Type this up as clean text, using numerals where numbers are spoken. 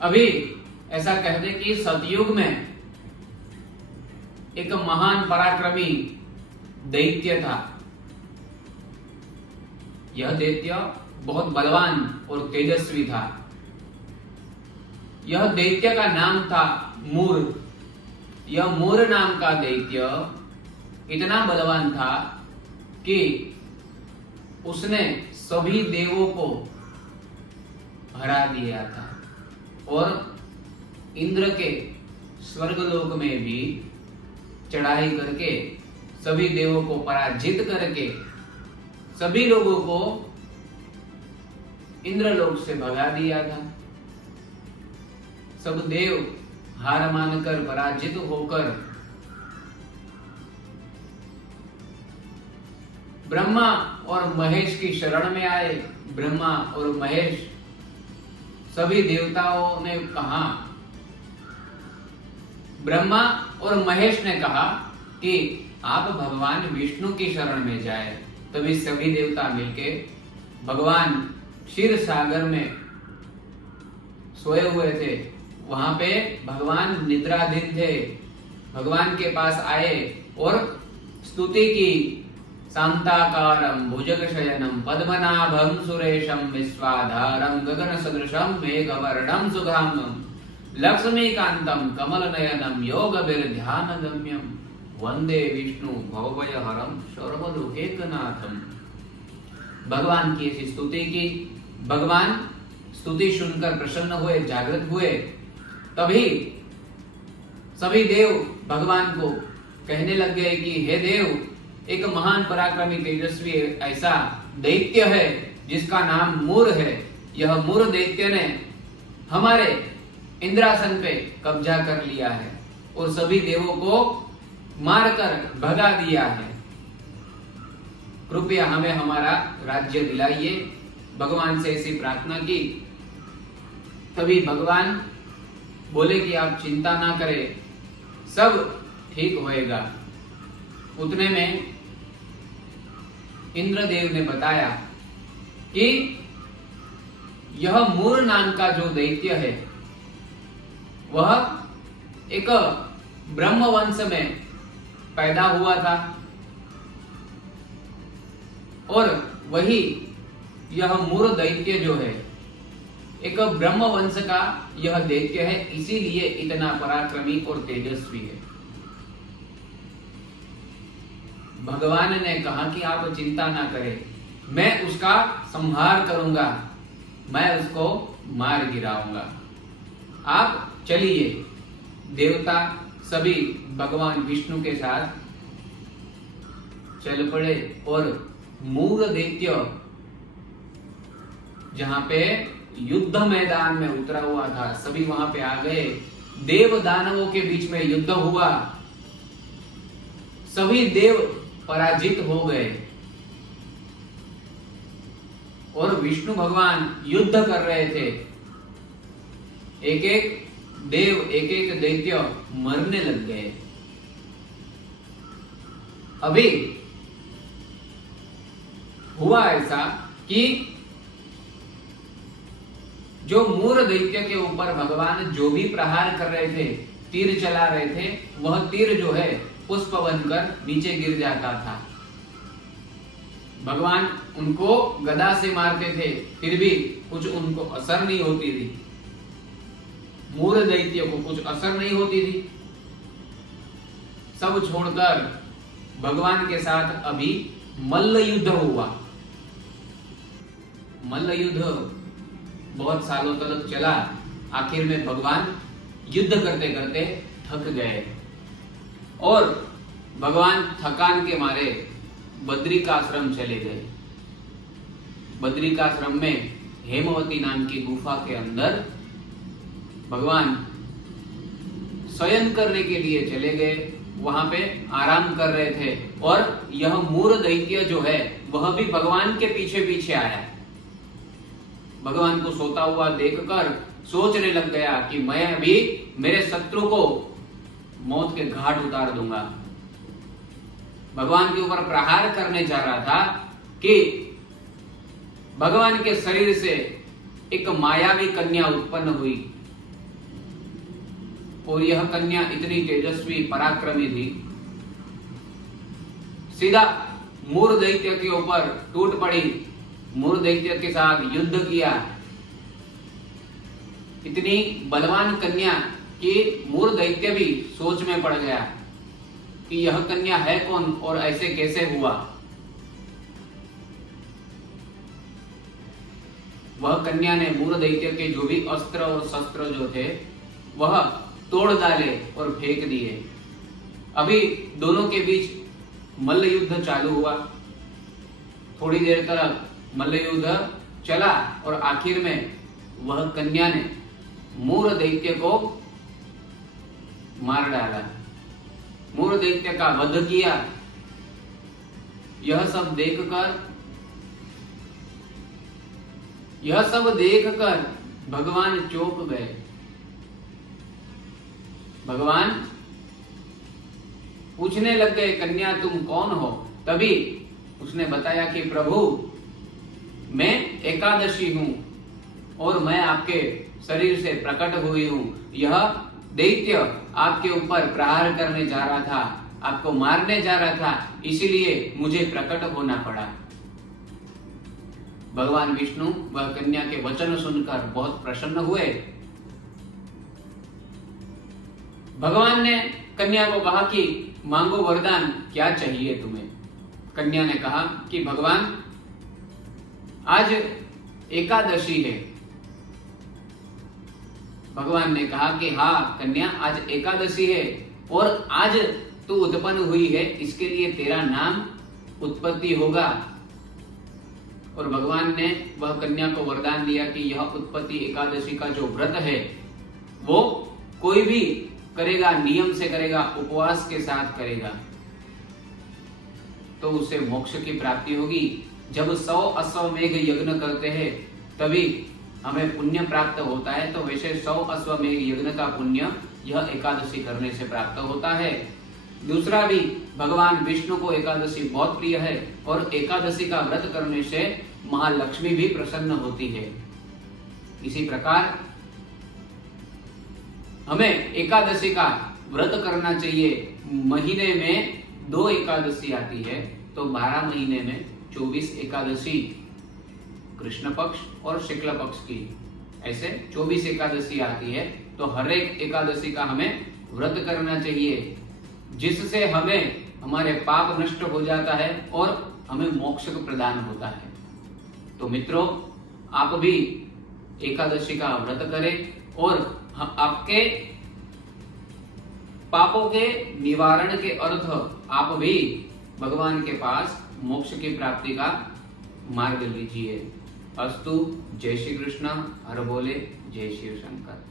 अभी ऐसा कहते कि सतयुग में एक महान पराक्रमी दैत्य था। यह दैत्य बहुत बलवान और तेजस्वी था। यह दैत्य का नाम था मूर। यह मूर नाम का दैत्य इतना बलवान था कि उसने सभी देवों को हरा दिया था और इंद्र के स्वर्गलोक में भी चढ़ाई करके सभी देवों को पराजित करके सभी लोगों को इंद्रलोक से भगा दिया था। सब देव हार मानकर पराजित होकर ब्रह्मा और महेश की शरण में आए। ब्रह्मा और महेश सभी देवताओं ने कहा, ब्रह्मा और महेश ने कहा कि आप भगवान विष्णु की शरण में जाए। तभी सभी देवता मिलके भगवान क्षीर सागर में सोए हुए थे। वहां पे भगवान निद्राधीन थे। भगवान के पास आए और स्तुति की। शांताकारं भुजगशयनं पद्मनाभं सुरेशं विश्वाधारं गगन सदृशं मेघवर्णं सुधामं लक्ष्मीकांतं कमलनयनं योगभिर्ध्यानगम्यं वंदे विष्णु भवभयहरं सर्वलोकैकनाथं। भगवान की ऐसी स्तुति की। भगवान स्तुति सुनकर प्रसन्न हुए, जागृत हुए। तभी सभी देव भगवान को कहने लग गए कि हे देव, एक महान पराक्रमी तेजस्वी ऐसा दैत्य है जिसका नाम मूर है। यह मूर दैत्य ने हमारे इंद्रासन पे कब्जा कर लिया है और सभी देवों को मारकर भगा दिया है। कृपया हमें हमारा राज्य दिलाइए। भगवान से ऐसी प्रार्थना की। तभी भगवान बोले कि आप चिंता ना करें, सब ठीक होएगा। उतने में इंद्रदेव ने बताया कि यह मूर नाम का जो दैत्य है वह एक ब्रह्म वंश में पैदा हुआ था और वही यह मूर दैत्य जो है एक ब्रह्म वंश का यह दैत्य है, इसीलिए इतना पराक्रमी और तेजस्वी है। भगवान ने कहा कि आप चिंता ना करें, मैं उसका संहार करूंगा, मैं उसको मार गिराऊंगा। आप चलिए। देवता सभी भगवान विष्णु के साथ चल पड़े और मूर दैत्य जहां पे युद्ध मैदान में उतरा हुआ था, सभी वहां पे आ गए। देव दानवों के बीच में युद्ध हुआ। सभी देव पराजित हो गए और विष्णु भगवान युद्ध कर रहे थे। एक एक देव, एक एक दैत्य मरने लग गए। अभी हुआ ऐसा कि जो मूर दैत्य के ऊपर भगवान जो भी प्रहार कर रहे थे, तीर चला रहे थे, वह तीर जो है पुष्प बनकर नीचे गिर जाता था। भगवान उनको गदा से मारते थे, फिर भी कुछ उनको असर नहीं होती थी। मूर दैत्य को कुछ असर नहीं होती थी। सब छोड़कर भगवान के साथ अभी मल्ल युद्ध हुआ। मल्ल युद्ध बहुत सालों तक चला। आखिर में भगवान युद्ध करते करते थक गए और भगवान थकान के मारे बद्रिकाश्रम चले गए। बद्रिकाश्रम में हेमवती नाम की गुफा के अंदर भगवान शयन करने के लिए चले गए। वहां पे आराम कर रहे थे और यह मूर दैत्य जो है वह भी भगवान के पीछे पीछे आया। भगवान को सोता हुआ देखकर सोचने लग गया कि मैं अभी मेरे शत्रु को मौत के घाट उतार दूंगा। भगवान के ऊपर प्रहार करने जा रहा था कि भगवान के शरीर से एक मायावी कन्या उत्पन्न हुई और यह कन्या इतनी तेजस्वी पराक्रमी थी, सीधा मूर दैत्य के ऊपर टूट पड़ी, मूर दैत्य के साथ युद्ध किया। इतनी बलवान कन्या कि मूर दैत्य भी सोच में पड़ गया कि यह कन्या है कौन और ऐसे कैसे हुआ। वह कन्या ने मूर दैत्य के जो भी अस्त्र और शस्त्र जो थे वह तोड़ डाले और फेंक दिए। अभी दोनों के बीच मल्ल युद्ध चालू हुआ। थोड़ी देर तक मल्ल युद्ध चला और आखिर में वह कन्या ने मूर दैत्य को मार डाला, मूर दैत्य का वध किया। यह सब देखकर भगवान चौंक गए। भगवान पूछने लग गए, कन्या तुम कौन हो? तभी उसने बताया कि प्रभु मैं एकादशी हूं और मैं आपके शरीर से प्रकट हुई हूं। यह दैत्य आपके ऊपर प्रहार करने जा रहा था, आपको मारने जा रहा था, इसीलिए मुझे प्रकट होना पड़ा। भगवान विष्णु वह कन्या के वचन सुनकर बहुत प्रसन्न हुए। भगवान ने कन्या को कहा कि मांगो वरदान, क्या चाहिए तुम्हें? कन्या ने कहा कि भगवान आज एकादशी है। भगवान ने कहा कि हाँ कन्या आज एकादशी है और आज तू उत्पन्न हुई है, इसके लिए तेरा नाम उत्पत्ति होगा। और भगवान ने वह कन्या को वरदान दिया कि यह उत्पत्ति एकादशी का जो व्रत है वो कोई भी करेगा, नियम से करेगा, उपवास के साथ करेगा तो उसे मोक्ष की प्राप्ति होगी। जब 100 अश्वमेघ यज्ञ करते हैं तभी हमें पुण्य प्राप्त होता है, तो वैसे 100 अश्वमेघ यज्ञ का पुण्य यह एकादशी करने से प्राप्त होता है। दूसरा भी भगवान विष्णु को एकादशी बहुत प्रिय है और एकादशी का व्रत करने से महालक्ष्मी भी प्रसन्न होती है। इसी प्रकार हमें एकादशी का व्रत करना चाहिए। महीने में 2 एकादशी आती है तो 12 महीने में 24 एकादशी कृष्ण पक्ष और शुक्ल पक्ष की, ऐसे 24 एकादशी आती है। तो हर एक एकादशी का हमें व्रत करना चाहिए, जिससे हमें हमारे पाप नष्ट हो जाता है और हमें मोक्ष प्रदान होता है। तो मित्रों, आप भी एकादशी का व्रत करें और आपके पापों के निवारण के अर्थ आप भी भगवान के पास मोक्ष की प्राप्ति का मार्ग लीजिए। अस्तु। जय श्री कृष्ण। हर बोले। जय शिव शंकर।